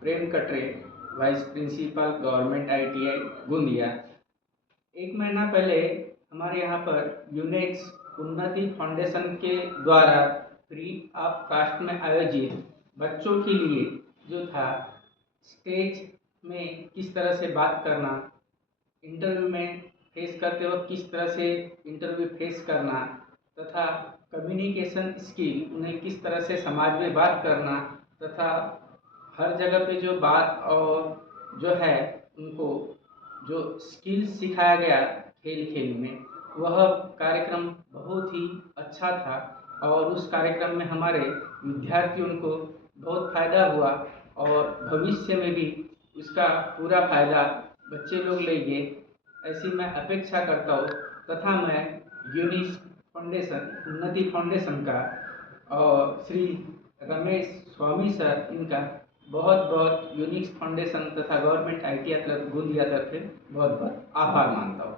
प्रेम Katre, vice principal government ITI Gondia. एक महीना पहले हमारे यहाँ पर यूनेक्स उन्नति फाउंडेशन के द्वारा फ्री ऑफ कास्ट में आयोजित बच्चों के लिए जो था स्टेज में किस तरह से बात करना, इंटरव्यू में फेस करते वक्त किस तरह से इंटरव्यू फेस करना तथा कम्युनिकेशन स्किल उन्हें किस तरह से समाज में बात करना तथा हर जगह पे जो बात और जो है उनको जो स्किल सिखाया गया खेल खेल में, वह कार्यक्रम बहुत ही अच्छा था और उस कार्यक्रम में हमारे विद्यार्थियों को बहुत फायदा हुआ और भविष्य में भी उसका पूरा फायदा बच्चे लोग लेंगे ऐसी मैं अपेक्षा करता हूँ। तथा मैं यूनिस फाउंडेशन उन्नति फाउंडेशन का और श्री रमेश स्वामी सर इनका बहुत बहुत यूनिक्स फाउंडेशन तथा गवर्नमेंट ITI गोंदिया तरफ से बहुत बहुत आभार मानता हूँ।